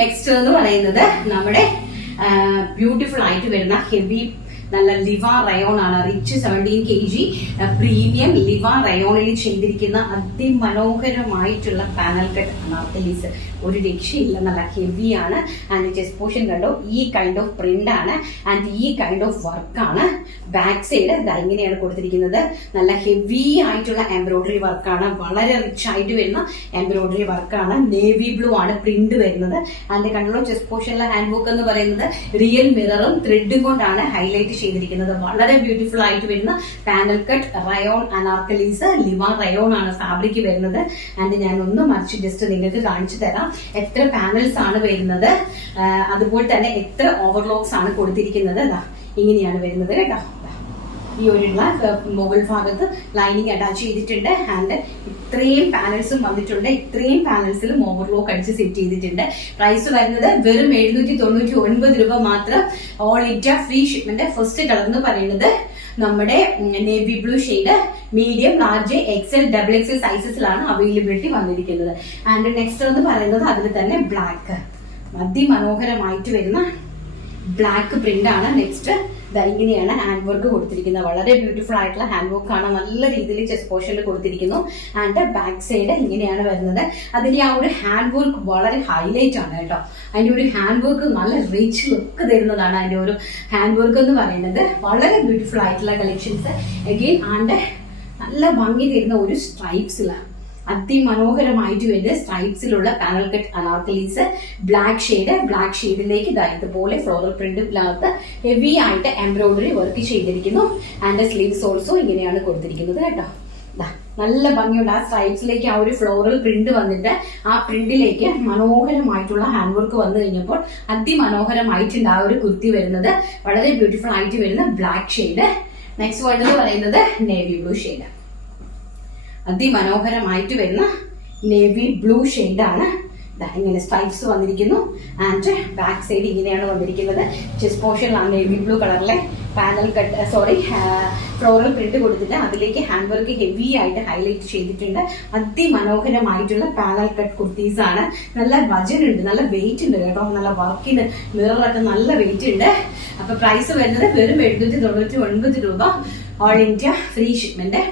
Next എന്ന് പറയുന്നത് നമ്മുടെ ബ്യൂട്ടിഫുൾ ആയിട്ട് വരുന്ന ഹെവി നല്ല ലിവാ റയോൺ ആണ്. റിച്ച് 17 kg പ്രീമിയം ലിവാ റയോണിൽ ചെയ്തിരിക്കുന്ന അതിമനോഹരമായിട്ടുള്ള പാനൽ കട്ട് അനാർക്കലീസ്. ഒരു രക്ഷയില്ല, നല്ല ഹെവി ആണ്. ആൻഡ് ചെസ്റ്റ് പോർഷൻ കണ്ടോ, ഈ കൈൻഡ് ഓഫ് പ്രിന്റ് ആണ് ആൻഡ് ഈ കൈൻഡ് ഓഫ് വർക്കാണ്. ബാക്ക് സൈഡ് ഇങ്ങനെയാണ് കൊടുത്തിരിക്കുന്നത്. നല്ല ഹെവി ആയിട്ടുള്ള എംബ്രോയിഡറി വർക്കാണ്, വളരെ റിച്ച് ആയിട്ട് വരുന്ന എംബ്രോയിഡറി വർക്കാണ്. നേവി ബ്ലൂ ആണ് പ്രിന്റ് വരുന്നത്. ആൻഡ് കണ്ടോ, ചെസ്റ്റ് പോർഷനിലെ ഹാൻഡ് വർക്ക് എന്ന് പറയുന്നത് റിയൽ മിററും ത്രെഡും കൊണ്ടാണ് ഹൈലൈറ്റ് ചെയ്തിരിക്കുന്നത്. വളരെ ബ്യൂട്ടിഫുൾ ആയിട്ട് വരുന്ന panel cut rayon anarkalis. Liva rayon ആണ് ഫാബ്രിക് വരുന്നത്. ആൻഡ് ഞാൻ ഒന്ന് മറിച്ച് ജസ്റ്റ് നിങ്ങൾക്ക് കാണിച്ചു തരാം എത്ര പാനൽസ് ആണ് വരുന്നത്, അതുപോലെ തന്നെ എത്ര ഓവർലോക്സ് ആണ് കൊടുത്തിരിക്കുന്നത്. ഇങ്ങനെയാണ് വരുന്നത് കേട്ടോ. ഈ ഒരു മുകൾ ഭാഗത്ത് ലൈനിങ് അറ്റാച്ച് ചെയ്തിട്ടുണ്ട്. ആൻഡ് ഇത്രയും പാനൽസും വന്നിട്ടുണ്ട്. ഇത്രയും പാനൽസിലും ഓവർലോക്ക് അടിച്ച് സെറ്റ് ചെയ്തിട്ടുണ്ട്. പ്രൈസ് വരുന്നത് വെറും 799 രൂപ മാത്രം. All India free shipment. First colour എന്ന് പറയുന്നത് നമ്മുടെ navy blue shade. Medium, large, XL, double XL സൈസസിലാണ് അവൈലബിലിറ്റി വന്നിരിക്കുന്നത്. ആൻഡ് നെക്സ്റ്റ് എന്ന് പറയുന്നത് അതിൽ തന്നെ ബ്ലാക്ക്, അതിമനോഹരമായിട്ട് വരുന്ന ബ്ലാക്ക് പ്രിന്റ് ആണ്. നെക്സ്റ്റ് ഇങ്ങനെയാണ് ഹാൻഡ് വർക്ക് കൊടുത്തിരിക്കുന്നത്. വളരെ ബ്യൂട്ടിഫുൾ ആയിട്ടുള്ള ഹാൻഡ് വർക്ക് ആണ്. നല്ല രീതിയിൽ ചെസ്റ്റ് പോർഷനിൽ കൊടുത്തിരിക്കുന്നു. ആൻഡ് ബാക്ക് സൈഡ് ഇങ്ങനെയാണ് വരുന്നത്. അതിന്റെ ആ ഒരു ഹാൻഡ് വർക്ക് വളരെ ഹൈലൈറ്റ് ആണ് കേട്ടോ. അതിന്റെ ഒരു ഹാൻഡ് വർക്ക് നല്ല റിച്ച് ലുക്ക് തരുന്നതാണ് അതിന്റെ ഒരു ഹാൻഡ് വർക്ക് എന്ന് പറയുന്നത്. വളരെ ബ്യൂട്ടിഫുൾ ആയിട്ടുള്ള കളക്ഷൻസ്. അഗെയിൻ ആൻഡ് നല്ല ഭംഗി തരുന്ന ഒരു സ്ട്രൈപ്സിലാണ്, അതിമനോഹരമായിട്ട് വരുന്ന സ്ട്രൈപ്സിലുള്ള പാനൽ കട്ട് അനാർക്കലീസ്. ബ്ലാക്ക് ഷെയ്ഡിലേക്ക് ഇതുപോലെ ഫ്ലോറൽ പ്രിന്റിനകത്ത് ഹെവി ആയിട്ട് എംബ്രോയിഡറി വർക്ക് ചെയ്തിരിക്കുന്നു. ആൻഡ് സ്ലീവ്സ് ഓൾസോ ഇങ്ങനെയാണ് കൊടുത്തിരിക്കുന്നത് കേട്ടോ. നല്ല ഭംഗിയുണ്ട്. ആ സ്ട്രൈപ്സിലേക്ക് ആ ഒരു ഫ്ലോറൽ പ്രിന്റ് വന്നിട്ട് ആ പ്രിന്റിലേക്ക് മനോഹരമായിട്ടുള്ള ഹാൻഡ് വർക്ക് വന്നു കഴിഞ്ഞപ്പോൾ അതിമനോഹരമായിട്ടുണ്ട് ആ ഒരു കുർത്തി വരുന്നത്. വളരെ ബ്യൂട്ടിഫുൾ ആയിട്ട് വരുന്ന ബ്ലാക്ക് ഷെയ്ഡ്. നെക്സ്റ്റ് വേർഡ് എന്ന് പറയുന്നത് നേവി ബ്ലൂ ഷെയ്ഡ്. അതിമനോഹരമായിട്ട് വരുന്ന നേവി ബ്ലൂ ഷെയ്ഡാണ്. ഇങ്ങനെ സ്ട്രൈപ്സ് വന്നിരിക്കുന്നു. ആൻഡ് ബാക്ക് സൈഡ് ഇങ്ങനെയാണ് വന്നിരിക്കുന്നത്. ചെസ്റ്റ് പോർഷനിലാണ് നേവി ബ്ലൂ കളറിലെ പാനൽ കട്ട് ഫ്ലോറൽ പ്രിന്റ് കൊടുത്തിട്ട് അതിലേക്ക് ഹാൻഡ് വർക്ക് ഹെവി ആയിട്ട് ഹൈലൈറ്റ് ചെയ്തിട്ടുണ്ട്. അതിമനോഹരമായിട്ടുള്ള പാനൽ കട്ട് കുർത്തീസ് ആണ്. നല്ല വജൻ ഉണ്ട്, നല്ല വെയിറ്റ് ഉണ്ട് കേട്ടോ. നല്ല വർക്കിന് മിററൊക്കെ നല്ല വെയിറ്റ് ഉണ്ട്. അപ്പൊ പ്രൈസ് വരുന്നത് വെറും 799 രൂപ. All India free shipment.